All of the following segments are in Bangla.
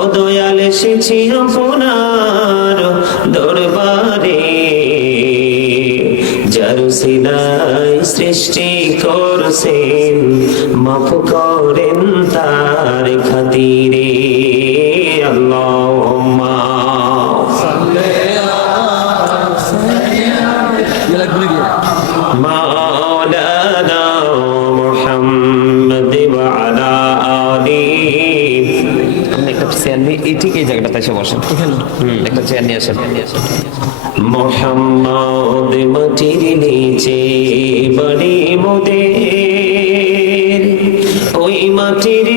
অদয়াল এসেছি আপনার দরবারে। যার সিনাই সৃষ্টি করছেন মাফ করেন এসে বসেন। একটা চেয়ার নিয়ে আসেন। মোহাম্মদ মাটির নিচে বাড়ি মোদের। ওই মাটির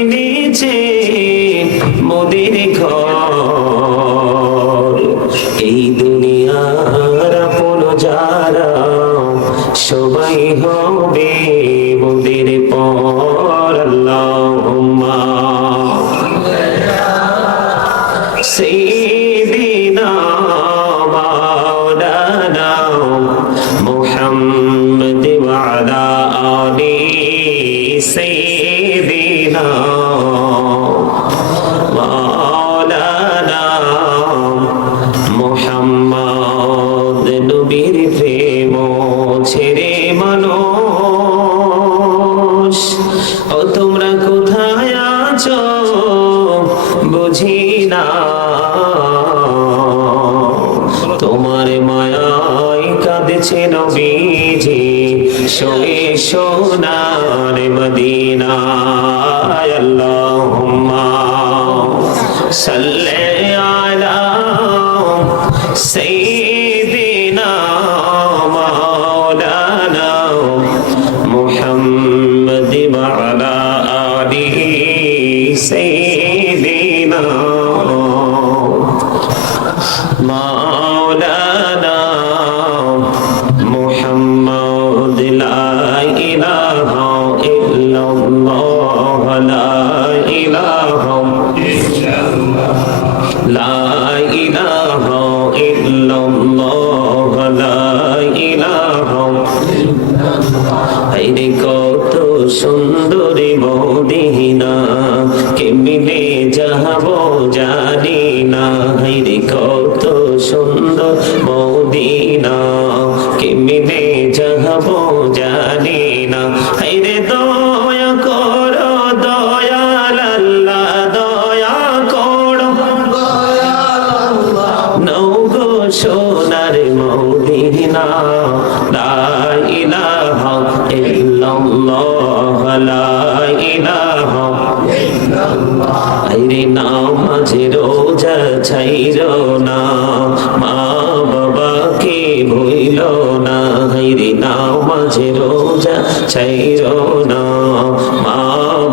ছাইর না মা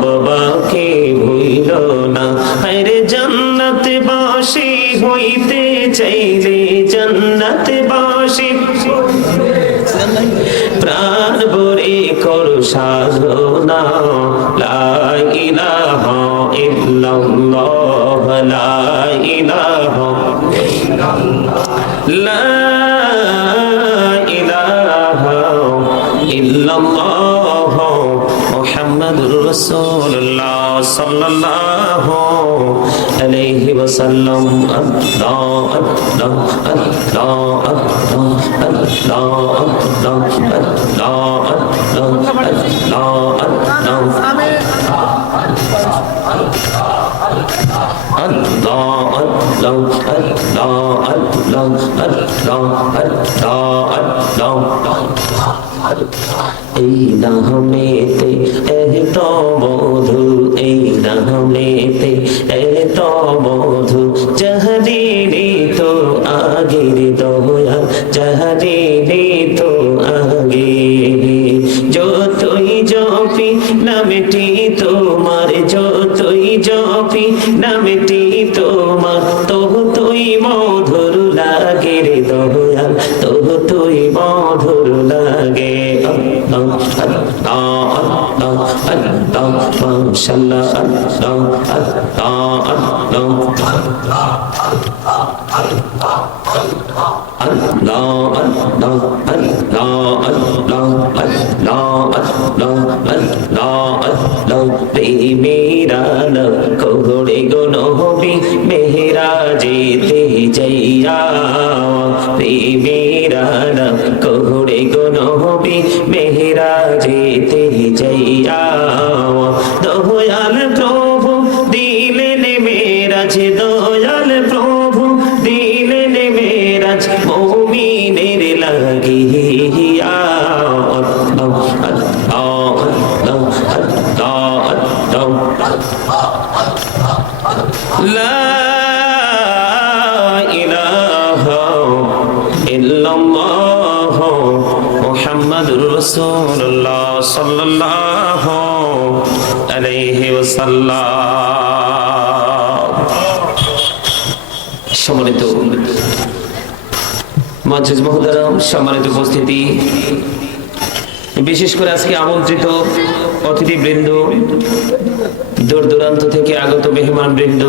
বাবাকে ভুইল না। আরে জান্নাত বাসি হইতে চাইলে জান্নাত বাসি। প্রাণ ভরে কর সাধনা, লা ইলাহা ইল্লাল্লাহ, লা ইলাহা লা وسلم الله الله الله الله الله الله الله الله এই না হমেতে এহ তো মধুর এই না হমে মেরা কোহড়ে গো নহবি মেহরা যেতে যাইয়া মেরা কোহড়ে গো নহবি মেহরা যেতে যাইয়া সম্মানিত মজলিস মহতারাম, সম্মানিত উপস্থিতি। বিশেষ করে আজকে আমন্ত্রিত অতিথি বৃন্দ দূর দূরান্ত থেকে আগত মেহমান বৃন্দ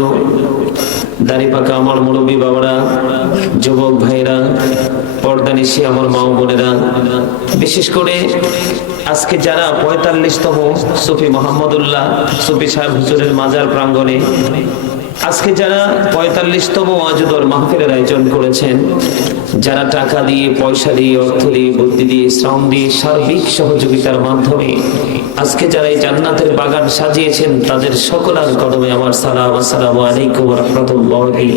দাড়ি পাকা আমার মুরব্বী বাবারা, যুবক ভাইরা পর্দা নিশি আমার মা বোনেরা। বিশেষ করে আজকে যারা পঁয়তাল্লিশতম সুফি মোহাম্মদুল্লাহ, সুফি সাহেব হুজুরের মাজার প্রাঙ্গণে, আজকে যারা পঁয়তাল্লিশতম ওয়াজুদর মাহফিলের আয়োজন করেছেন, যারা টাকা দিয়ে, পয়সা দিয়ে, অর্থ দিয়ে, বুদ্ধি দিয়ে, শ্রম দিয়ে, সার্বিক সহযোগিতার মাধ্যমে আজকে যারা এই জান্নাতের বাগান সাজিয়েছেন, তাদের সকলার কদমে আমার সালাম, আসসালামু আলাইকুম রহমতুল্লাহি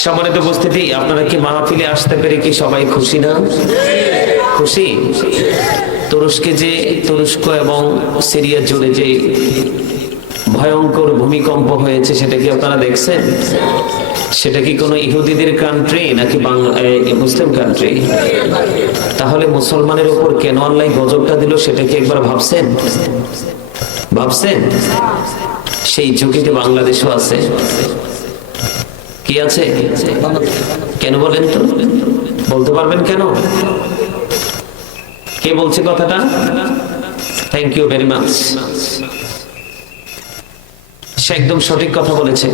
সম্মানিত উপস্থিতি, আপনারা কি মাহফিলে আসতে পেরে কি সবাই খুশি না? খুশি? তুরস্কে যে তুরস্ক এবং সিরিয়া জুড়ে যে ভয়ঙ্কর ভূমিকম্প হয়েছে, সেটা কি আপনারা দেখছেন? সেটা কি কোনো ইহুদিদের কান্ট্রি নাকি বাংলা মুসলিম কান্ট্রি তাহলে মুসলমানের উপর কেন আল্লাহ গজবটা দিল, সেটা কি একবার ভাবছেন? ভাবছেন? সেই ঝুঁকিতে বাংলাদেশও আছে। কি আছে? কেন বলেন তো? বলতে পারবেন কেন? কে বলছে কথাটা? থ্যাংক ইউ ভেরি মাচ সে একদম সঠিক কথা বলেছে।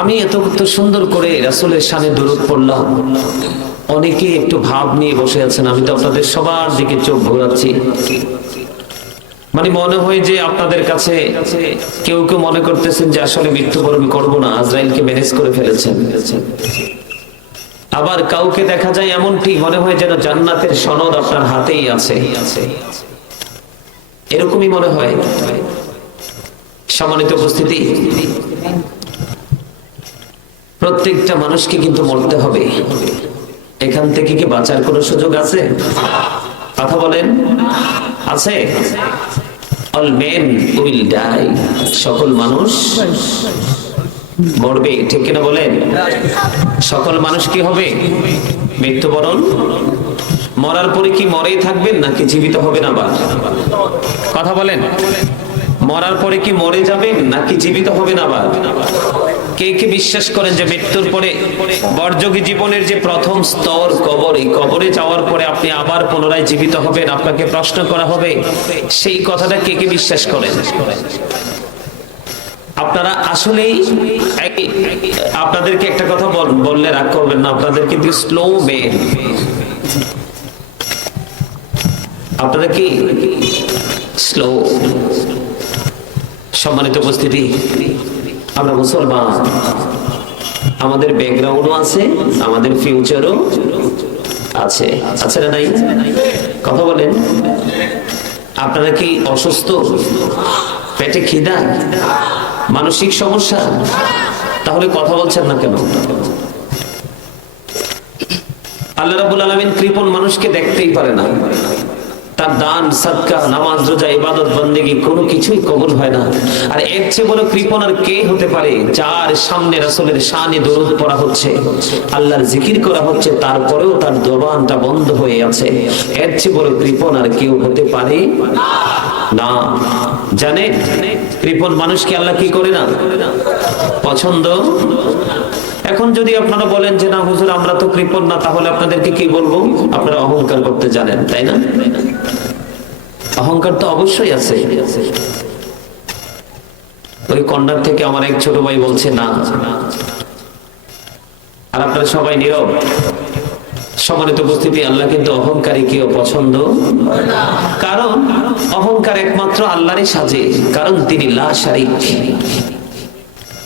আমি এত সুন্দর করে রাসুলের সামনে দূরত পড়লাম। অনেকে একটু ভাব নিয়ে বসে আছেন। আমি তো আপনাদের সবার দিকে চোখ ঘোরাচ্ছি। মানে মনে হয় যে আপনাদের কাছে কেউ কেউ মনে করতেছেন যে আসলে মৃত্যুবরণ করব না, আজরাইলকে ম্যানেজ করে ফেলেছেন। আবার কাউকে দেখা যায় এমন ঠিক মনে হয় যেন জান্নাতের সনদ আপনার হাতেই আছে। এরকমই মনে হয়। সম্মানিত উপস্থিতি, প্রত্যেকটা মানুষকে কিন্তু মরতে হবে। এখান থেকে কি বাঁচার কোনো সুযোগ আছে? কথা বলেন। আছে? অল মেন উইল ডাই সকল মানুষ মরবে, ঠিক কিনা বলেন? সকল মানুষ কি হবে? মৃত্যুবরণ? মরার পরে কি মরেই থাকবেন, নাকি জীবিত হবেন আবার? কথা বলেন। মরার পরে কি মরে যাবেন, নাকি জীবিত হবেন আবার? কে কে বিশ্বাস করেন যে মৃত্যুর পরে বর্জগী জীবনের যে প্রথম স্তর কবর, এই কবরে যাওয়ার পরে আপনি আবার পুনরায় জীবিত হবেন, আপনাকে প্রশ্ন করা হবে, সেই কথাটা কে কে বিশ্বাস করেন? আপনারা আসলেই আপনাদেরকে একটা কথা বল- বললে রাগ করবেন না, আপনাদের কিন্তু স্লো মেন আপনারা কি স্লো সম্মানিত উপস্থিতি আমরা মুসলমান। আমাদের ব্যাকগ্রাউন্ডও আছে, আমাদের ফিউচারও আছে। আছে না নাই? কথা বলেন। আপনারা কি অসুস্থ? পেটে খিদা? মানসিক সমস্যা? তাহলে কথা বলছেন না কেন? আল্লাহ রাব্বুল আলামিন কৃপণ মানুষকে দেখতেই পারে না। তার দান, সদকা, নামাজ, রোজা, ইবাদত, বন্দেগী কোনো কিছুই কবুল হয় না। আর এর চেয়ে বড় কৃপণ আর কে হতে পারে যার সামনে রাসূলের শানে দরুদ পড়া হচ্ছে? আল্লাহর জিকির করা হচ্ছে, তারপরেও তার জবানটা বন্ধ হয়ে আছে। এর চেয়ে বড় কৃপণ আর কেউ হতে পারে না। জানে? কৃপণ মানুষকে আল্লাহ কি করে না? পছন্দ? এখন যদি আপনারা বলেন যে, না, হুজুর, আমরা তো কৃপণ না, তাহলে আপনাদেরকে কি বলব? আপনারা অহংকার করতে জানেন, তাই না? অহংকার তো অবশ্যই আছে। ওই কন্ডার থেকে আমার এক ছোট ভাই বলছে, না। আর আপনারা সবাই নীরব। সম্মানিত উপস্থিতি, আল্লাহ কিন্তু অহংকারী কেউ পছন্দ কারণ অহংকার একমাত্র আল্লাহরই সাজে, কারণ তিনি লা শারিক।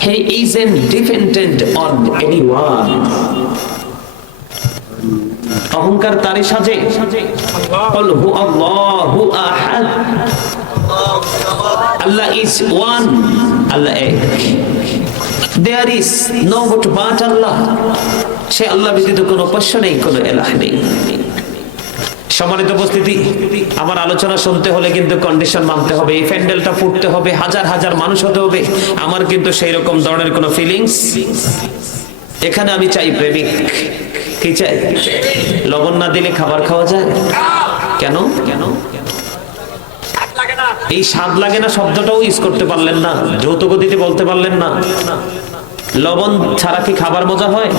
He isn't dependent on anyone. অহংকার তারই সাজে। আহাদ। আল্লাহ ইজ ওয়ান আল্লাহ এক। There is no god but Allah. সে আল্লাহ ব্যতীত কোনো উপাস্য নেই, কোনো এলাহ নেই। সম্মানিত উপস্থিতি, আমার আলোচনা শুনতে হলে কিন্তু কন্ডিশন মানতে হবে, এই প্যান্ডেলটা ফুটতে হবে, হাজার হাজার মানুষ হতে হবে। আমার কিন্তু সেই রকম ধরনের কোনো ফিলিংস এখানে আমি চাই প্রেমিক। কি চাই লবণ না দিলে খাবার খাওয়া যায়? কেন? কেন এই স্বাদ লাগে না শব্দটাও ইউজ করতে পারলেন না যৌতুক দিতে বলতে পারলেন না। লবণ ছাড়া কি খাবার মজা হয়?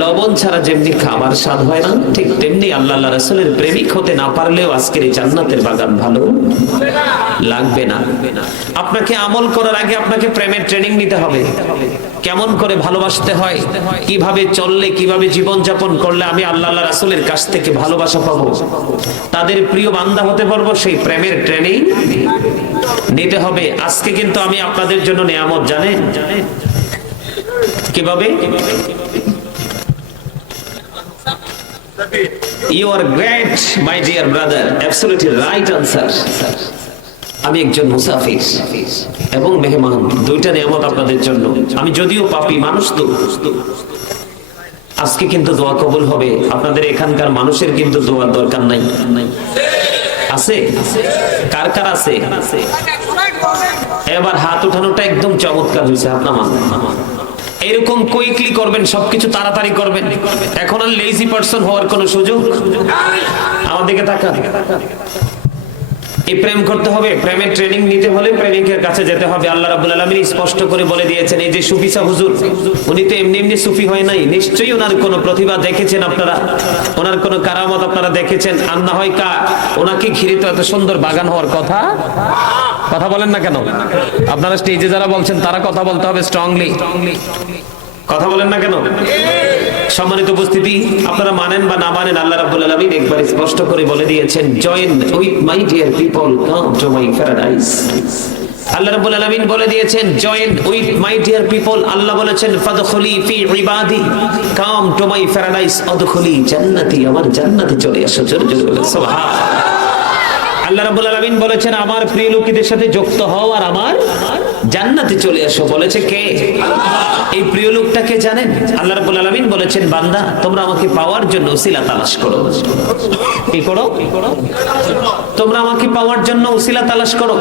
লবণ ছাড়া যেমনি খাবার স্বাদ হয় না, ঠিক তেমনি আল্লাহ রসুলের প্রেমিক হতে না পারলেও আজকের এই জান্নাতের বাগান ভালো লাগবে না। আপনাকে আমল করার আগে আপনাকে প্রেমের ট্রেনিং নিতে হবে। কেমন করে ভালোবাসতে হয়, কীভাবে চললে, কীভাবে জীবন যাপন করলে আমি আল্লাহ রাসুলের কাছ থেকে ভালোবাসা পাবো? তাদের প্রিয় বান্দা হতে পারব, সেই প্রেমের ট্রেনিং নিতে হবে। আজকে কিন্তু আমি আপনাদের জন্য নিয়ামত, জানেন? কীভাবে? আমি একজন মুসাফির এবং মেহমান, দুইটা নিয়ামত আপনাদের জন্য। আমি যদিও পাপি, মানুষ তো। আজকে কিন্তু দোয়া কবুল হবে। আপনাদের এখানকার মানুষের কিন্তু দোয়ার দরকার নাই। আছে? কার কার আছে? এবার হাত উঠানোটা একদম চমৎকার হয়েছে, আপনার মান এরকম কুইকলি করবেন, সবকিছু তাড়াতাড়ি করবেন। এখন আর লেজি পার্সন হওয়ার কোনো সুযোগ? আমার দিকে তাকান। প্রেম করতে হবে, প্রেমের ট্রেনিং নিতে হলে প্রেমিকের কাছে যেতে হবে। আল্লাহ রাব্বুল আলামিন স্পষ্ট করে বলে দিয়েছেন, এই যে সুফিসা হুজুর, উনি তো এমনি এমনি সুফি হয় নাই। নিশ্চয়ই ওনার কোনো প্রতিভা দেখেছেন আপনারা। ওনার কোনো কারামত আপনারা দেখেছেন। আর না হয় কা ওনাকে ঘিরে তো এত সুন্দর বাগান হওয়ার কথা? কথা বলেন না কেন? আপনারা স্টেজে যারা বলছেন, তারা কথা বলতে হবে স্ট্রংলি কথা বলেন না কেন? সম্মানিত উপস্থিতি, আপনারা মানেন বা না মানেন, আল্লাহ রাব্বুল আলামিন একবার স্পষ্ট করে বলে দিয়েছেন join with my dear people come to my paradise Allah রাব্বুল আলামিন বলে দিয়েছেন join with my dear people Allah বলেছেন ফাদখুলি ফি ইবাদি কাম টু মাই প্যারাডাইস অদখুলি জান্নাতি আমার জান্নাতে চলে আসো জোরে জোরে বলে সুবহান আল্লাহ রাব্বুল আলামিন বলেছেন, আমার প্রিয় লোকেদের সাথে যুক্ত হও আর আমার জান্নাতে চলে আসো বলেছে কে? এই প্রিয় লোকটাকে জানেন? আল্লাহ রাব্বুল আলামিন বলেছেন, বান্দা, তোমরা আমাকে পাওয়ার জন্য উসিলা তালাশ করো। কি করো? তোমরা আমাকে পাওয়ার জন্য উসিলা তালাশ করো।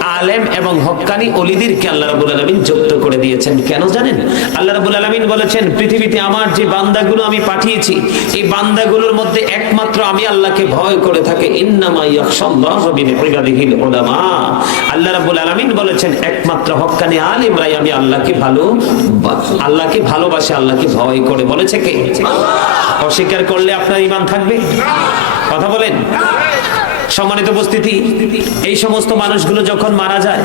আলেম এবং আল্লাহ যুক্ত করে দিয়েছেন। কেন জানেন? আল্লাহ রাব্বুল আলামিন বলেছেন, পৃথিবীতে আমার যে বান্দাগুলো আমি পাঠিয়েছি, এই বান্দাগুলোর মধ্যে একমাত্র আমি আল্লাহকে ভয় করে থাকি। ইন্নামা ইবাদিহিল ওলামা। আল্লাহ রাবুল আলমিন বলেছেন, একমাত্র হকানি আলিম রাই আমি আল্লাহকে ভালো আল্লাহকে ভালোবাসে, আল্লাহকে ভয় করে। বলেছে কে? অস্বীকার করলে আপনার ইমান থাকবে? কথা বলেন। সম্মানিত উপস্থিতি, এই সমস্ত মানুষগুলো যখন মারা যায়,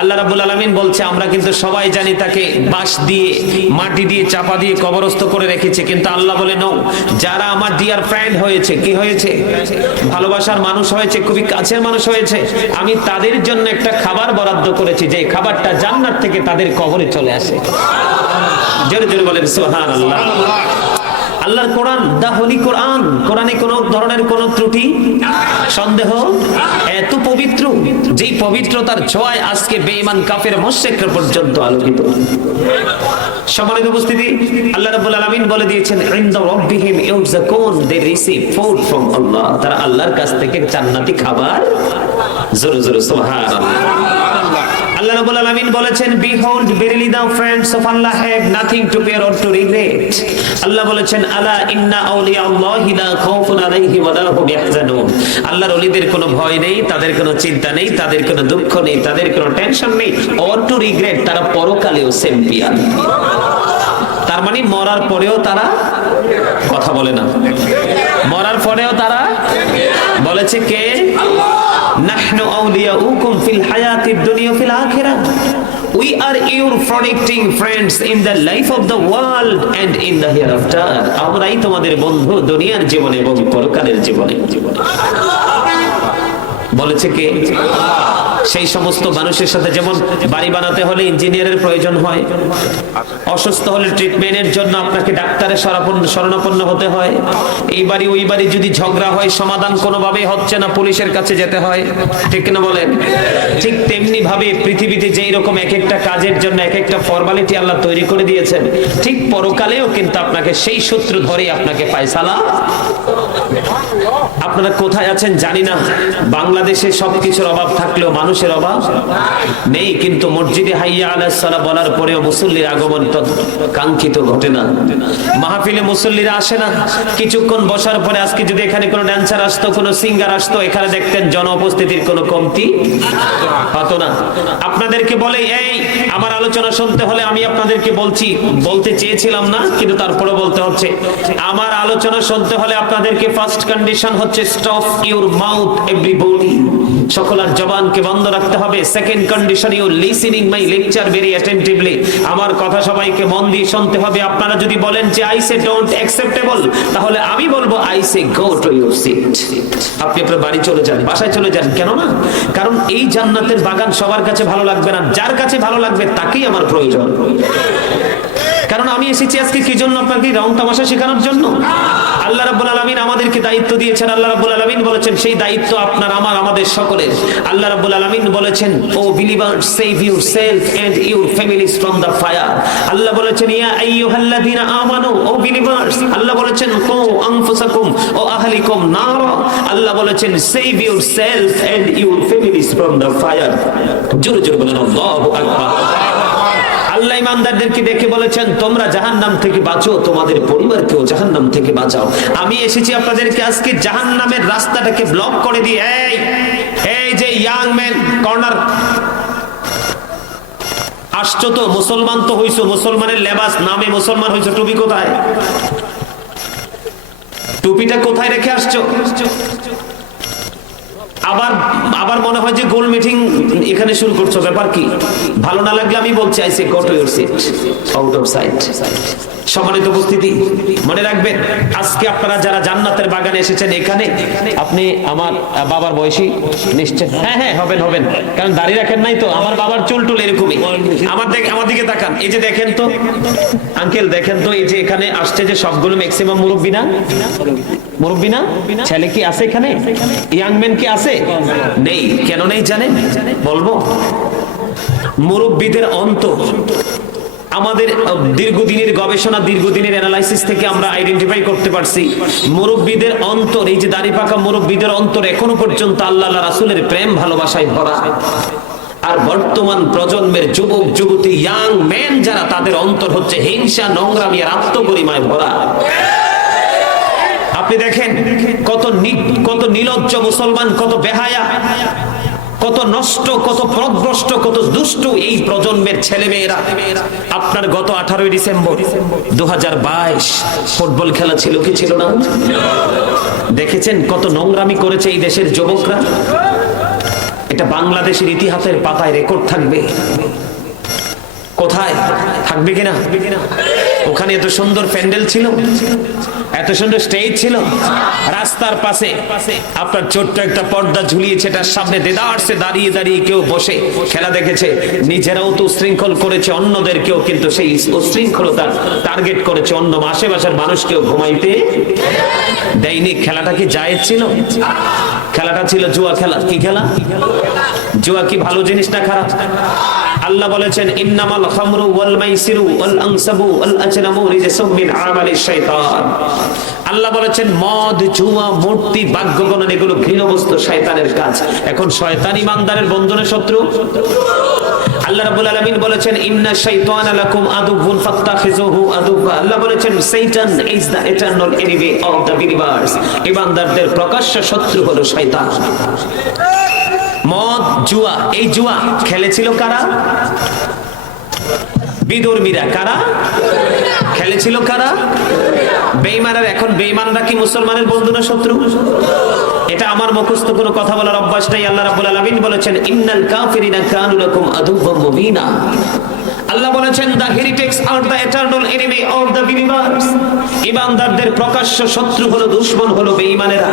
আল্লাহ রাবুল আলামিন বলছে, আমরা কিন্তু সবাই জানি তাকে বাঁশ দিয়ে, মাটি দিয়ে, চাপা দিয়ে কবরস্থ করে রেখেছে। কিন্তু আল্লাহ বলে নো যারা আমার ডিয়ার ফ্রেন্ড হয়েছে, কি হয়েছে? ভালোবাসার মানুষ হয়েছে, খুবই কাছের মানুষ হয়েছে। আমি তাদের জন্য একটা খাবার বরাদ্দ করেছি যে খাবারটা জান্নাত থেকে তাদের কবরে চলে আসে। জোরে জোরে বলেন, সুবহানাল্লাহ। আল্লাহর কোরআন, দা হোলি কোরআন। কোরআনে কোন ধরনের কোন ত্রুটি, সন্দেহ? এত পবিত্র, যেই পবিত্রতার ছোঁয়ায় আজকে বেঈমান কাফের মুশরিকরা পর্যন্ত আলোকিত। সম্মানিত উপস্থিতি, আল্লাহ রাব্বুল আলামিন বলে দিয়েছেন, ইনদা রাব্বিহিম ইউজাকুন they receive food from Allah তারা আল্লাহর কাছ থেকে জান্নাতি খাবার। জোরে জোরে, সুবহানাল্লাহ। আল্লাহ রাব্বুল আলামিন বলেছেন behold verily the friends of Allah, have nothing to fear or to regret. Allah বলেছেন, আলা ইন্না আউলিয়া আল্লাহি লা খাউফুন আলাইহিম ওয়া লা হুম ইয়াহজানুন। আল্লাহর ওলিদের কোনো ভয় নেই, তাদের কোনো চিন্তা নেই, তাদের কোনো দুঃখ নেই, তাদের কোনো টেনশন নেই, or to regret, তারা পরকালেও চ্যাম্পিয়ন তার মানে মরার পরেও তারা কথা বলে না। মরার পরেও তারা বলেছে কে? নাহনু আউলিয়াউকুম ফিল হায়াতিদ ফিল আখিরাহ We are your protecting friends in the life of the world and in the hereafter. আমরাই তোমাদের বন্ধু দুনিয়ার জীবনে এবং জীবনে বলেছে কে সেই সমস্ত মানুষের সাথে যেমন বাড়ি বানাতে হলে ইঞ্জিনিয়ারের প্রয়োজন হয়, অসুস্থ হলে ট্রিটমেন্টের জন্য আপনাকে ডাক্তারের শরণাপন্ন হতে হয়। এই বাড়ি, ওই বাড়ি যদি ঝগড়া হয়, সমাধান কোনোভাবে হচ্ছে না, পুলিশের কাছে যেতে হয়। ঠিক না বলেন? ঠিক তেমনি ভাবে পৃথিবীতে যেই রকম এক একটা কাজের জন্য এক একটা ফর্মালিটি আল্লাহ তৈরি করে দিয়েছেন, ঠিক পরকালেও কিন্তু আপনাকে সেই সূত্র ধরে আপনাকে পায়সালা আপনারা কোথায় আছেন জানি না। বাংলাদেশে সবকিছুর অভাব থাকলেও মানুষের অভাব? নেই, কিন্তু মসজিদে হাইয়া আলাহ বলার পরেও মুসল্লির আগমন কাঙ্ক্ষিত ঘটে না। মাহফিলে মুসল্লিরা আসে না। কিছুক্ষণ বসার পরে আজকে যদি এখানে কোনো ড্যান্সার আসতো, কোনো সিঙ্গার আসতো, এখানে দেখতেন জন উপস্থিতির কোনো কমতি হতো না। আপনাদেরকে বলে, এই, আমার আলোচনা শুনতে হলে আমি আপনাদেরকে বলছি। বলতে চেয়েছিলাম না, কিন্তু তারপরে বলতে হচ্ছে, আমার আলোচনা শুনতে হলে আপনাদেরকে ফার্স্ট কন্ডিশন হচ্ছে স্টপ ইউর মাউথ এভরিবডি সকলের জবানকে বন্ধ রাখতে হবে। Second condition you listening my lecture very attentively আমার কথা সবাইকে মন দিয়ে শুনতে হবে। আপনারা যদি বলেন যে আই সে ডোন্ট অ্যাকসেপ্টেবল তাহলে আমি বলব I say go to your seat আপনি আপনার বাড়ি চলে যান। বাসায় চলে যান। কেন না কারণ এই জান্নাতের বাগান সবার কাছে ভালো লাগবে না। যার কাছে ভালো লাগবে, তাকেই আমার প্রয়োজন। কারণ আমি এসেছি আজকে কি জন্য আপনাকে রং তামাশা শেখানোর জন্য? আল্লাহ রাব্বুল আলামিন আমাদেরকে দায়িত্ব দিয়েছেন। আল্লাহ রাব্বুল আলামিন বলেছেন, সেই দায়িত্ব আপনার, আমার, আমাদের সকলের। আল্লাহ রাব্বুল আলামিন বলেছেন, O believer save your self and your families from the fire Allah বলেছেন, ইয়া আইয়ুহাল্লাযীনা আমানু, ও বিলিভার্স আল্লাহ বলেছেন, কু আনফুসাকুম, ও আহলিকুম নার। আল্লাহ বলেছেন save yourself and your families from the fire জোরে জোরে বলেন, আল্লাহু আকবার। আল্লাহ ইমানদারদেরকে দেখে বলেছেন, তোমরা জাহান্নাম থেকে বাঁচো, তোমাদের পরিবারকেও জাহান্নাম থেকে বাঁচাও। আমি এসেছি আপনাদেরকে আজকে জাহান্নামের রাস্তাটাকে ব্লক করে দিয়ে, এই এই যে ইয়াং ম্যান কর্নার আসছো তো, মুসলমান তো হইছো, মুসলমানের লেবাস, নামে মুসলমান হইছো, টুপি কোথায়? টুপিটা কোথায় রেখে আসছো? আবার আবার মনে হয় যে গোল মিটিং এখানে শুরু করছ, ব্যাপার কি? ভালো না লাগলে আমি বলছি I say got your seat out of sight সম্মানিত উপস্থিতি, মনে রাখবেন, আজকে আপনারা যারা জান্নাতের বাগানে এসেছেন এখানে, আপনি আমার বাবার বয়সী, নিশ্চয়। হ্যাঁ হ্যাঁ হবেন হবেন। কারণ দাড়ি রাখেন নাই তো, আমার বাবার চুল টুল এরকমই। আমার আমার দিকে তাকান, এই যে দেখেন তো, আঙ্কেল দেখেন তো, এই যে এখানে আসছে যে সবগুলো ম্যাক্সিমাম মুরব্বী না? মুরব্বী না? ছেলে কি আছে এখানে? ইয়াং ম্যান কি আছে? নেই। কেন নেই জানেন? বলব। মুরব্বীদের অন্ত আমাদের দীর্ঘদিনের গবেষণা, দীর্ঘদিনের অ্যানালাইসিস থেকে আমরা আইডেন্টিফাই করতে পারছি। মুরব্বীদের অন্তর, এই যে দাড়ি পাকা মুরব্বীদের অন্তর এখনও পর্যন্ত আল্লাহ রাসূলের প্রেম, ভালোবাসায় ভরা। আর বর্তমান প্রজন্মের যুবক, যুবতী ইয়াং ম্যান যারা, তাদের অন্তর হচ্ছে হিংসা, নোংরামি আর আত্মগরিমায় ভরা। আপনি দেখেন কত কত নিলজ্জ মুসলমান, কত বেহায়া, কত নষ্ট, কত প্রদ্রষ্ট কত দুষ্ট এই প্রজন্মের ছেলে মেয়েরা আপনার গত আঠারোই ডিসেম্বর দু হাজার বাইশ ফুটবল খেলা ছিল কি ছিল না? দেখেছেন কত নোংরামি করেছে এই দেশের যুবকরা? এটা বাংলাদেশের ইতিহাসের পাতায় রেকর্ড থাকবে। কোথায়? থাকবে কিনা? ওখানে এত সুন্দর প্যান্ডেল ছিল, এত সুন্দর স্টেজ ছিল, রাস্তার পাশে আপনার ছোট্ট একটা পর্দা ঝুলিয়েছে, তার সামনে দেদারসে দাঁড়িয়ে দাঁড়িয়ে কেউ বসে খেলা দেখেছে। নিজেরাও তো উশৃঙ্খল করেছে, অন্যদেরকেও কিন্তু সেই উশৃঙ্খলতা টার্গেট করেছে। অন্য আশেপাশের মানুষকেও ঘুমাইতে দেয়নি। খেলাটা কি জায়েজ ছিল? খেলাটা ছিল জুয়া খেলা। কি খেলা? জুয়া কি ভালো জিনিস না খারাপ? আল্লাহ বলেছেন, ইন্নামাল খামরু ওয়াল মাইসিরু ওয়াল আনসাবু ওয়াল আজলামু রিজসুম মিন আমালিশ শাইতান। আল্লাহ বলেছেন, মদ, জুয়া, মূর্তি বাক্য গণন এগুলো ঘৃণ বস্তু শয়তানের কাজ। এখন শয়তান ইমানদারের বন্ধনের শত্রু। আল্লাহ রাব্বুল আলামিন বলেছেন, ইন্না শাইতানা লাকুম আদুবুন ফাত্তাখিজুহু আদুবা আল্লাহ বলেছেন, শয়তান is the eternal enemy of the believers ইমানদারদের প্রকাশ্য শত্রু হলো শয়তান। মদ, জুয়া। এই জুয়া খেলেছিল কারা? বিদর্মীরা। কারা? খেলেছিল কারা? বেইমানের। এখন বেইমানরা কি মুসলমানের বন্ধু না শত্রু? এটা আমার মুখস্থ কোনো কথা বলার অভ্যাস নাই। আল্লাহ রাব্বুল আলামিন বলেছেন, ইন্নাল কাফিরিনা কানু লাকুম আদুওয়াম মুবিনা। আল্লাহ বলেছেন the heretics are the eternal enemy of the believers ইমানদারদের প্রকাশ্য শত্রু হলো দুশমন, হলো বেঈমানেরা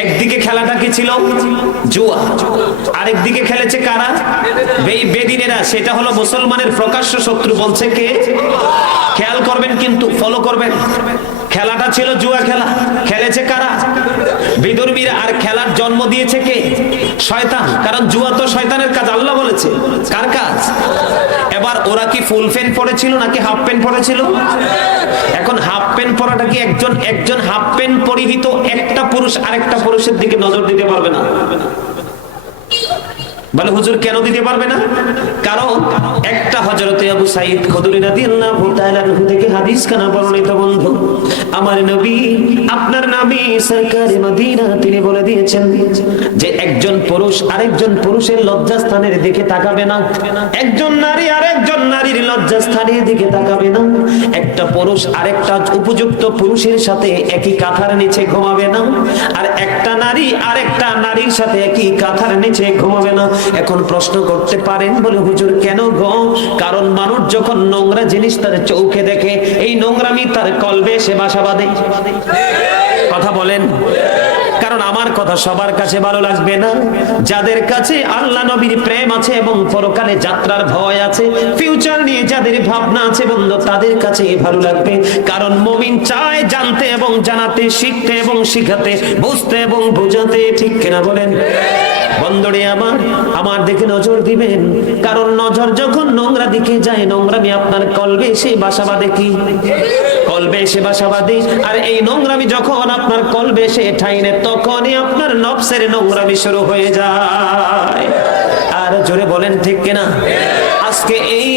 একদিকে খেলাটা কি ছিল? জুয়া। আরেকদিকে খেলেছে কারা? বেদিনেরা। সেটা হলো মুসলমানের প্রকাশ্য শত্রু বলছে কে? খেয়াল করবেন কিন্তু ফলো করবেন। খেলাটা ছিল জুয়া খেলা। খেলেছে কারা? বিদর্মীরা আর খেলার জন্ম দিয়েছে কে? শয়তান। কারণ জুয়া তো শয়তানের কাজ, আল্লাহ বলেছে। কার কাজ? এবার ওরা কি ফুল প্যান্ট পরেছিল নাকি হাফ প্যান্ট পরেছিল? এখন হাফ প্যান্ট পরাটা কি একজন একজন হাফ প্যান্ট পরিহিত একটা পুরুষ আরেকটা পুরুষের দিকে নজর দিতে পারবে না? বলে, হুজুর কেন দিতে পারবে না? কারণ একটা হযরতে আবু সাইদ খুদরি রাদিয়াল্লাহু তাআলা থেকে হাদিস কানা বর্ণিত বন্ধু। আমার নবী, আপনার নবী সরকারে মদিনা, তিনি বলে দিয়েছেন যে, একজন পুরুষ আরেকজন পুরুষের লজ্জাস্থানের দিকে তাকাবে না। একজন নারী আরেকজন নারীর লজ্জাস্থানের দিকে তাকাবে না। একটা পুরুষ আরেকটা উপযুক্ত পুরুষের সাথে একই কাঁথার নিচে ঘুমাবে না। আর একটা নারী আরেকটা নারীর সাথে একই কাঁথার নিচে ঘুমাবে না। এখন প্রশ্ন করতে পারেন বলে হুজুর কেন গো? কারণ মানুষ যখন নোংরা জিনিস তার চৌখে দেখে, এই নোংরামি তার কলবে সে বাসা বাঁধে। কথা বলেন। কারণ আমার কথা সবার কাছে ভালো লাগবে না। যাদের কাছে আল্লাহ নবীর প্রেম আছে এবং পরকালে যাত্রার ভয় আছে ফিউচার নিয়ে যাদের ভাবনা আছে বন্ধু, তাদের কাছে ভালো লাগবে। কারণ মমিন চায় জানতে এবং জানাতে, শিখতে এবং শিখাতে, বুঝতে এবং বোঝাতে, ঠিক কিনা বলেন? বন্ধুরে আমার আমার দিকে নজর দিবেন। কারণ নজর যখন নোংরা দিকে যায়, নোংরামি আপনার কলবে সে বাসা বাঁধে কি? কলবে এসে বাসা আর এই নোংরামি যখন আপনার কলবে এসে ঠাইনে, তখনই আপনার নফসের নোংরামি শুরু হয়ে যায়। আর জোরে বলেন ঠিক কিনা? আজকে এই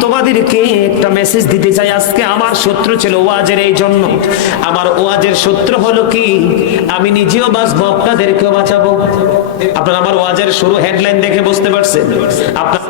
তোমাদেরকে একটা মেসেজ দিতে চাই। আজকে আমার শত্রু ছিল ওয়াজের এই জন্য। আমার ওয়াজের শত্রু হলো কি? আমি নিজেও বাঁচবো, আপনাদেরকেও বাঁচাবো। আপনার আমার ওয়াজের শুরু হেডলাইন দেখে বুঝতে পারছেন। আপনার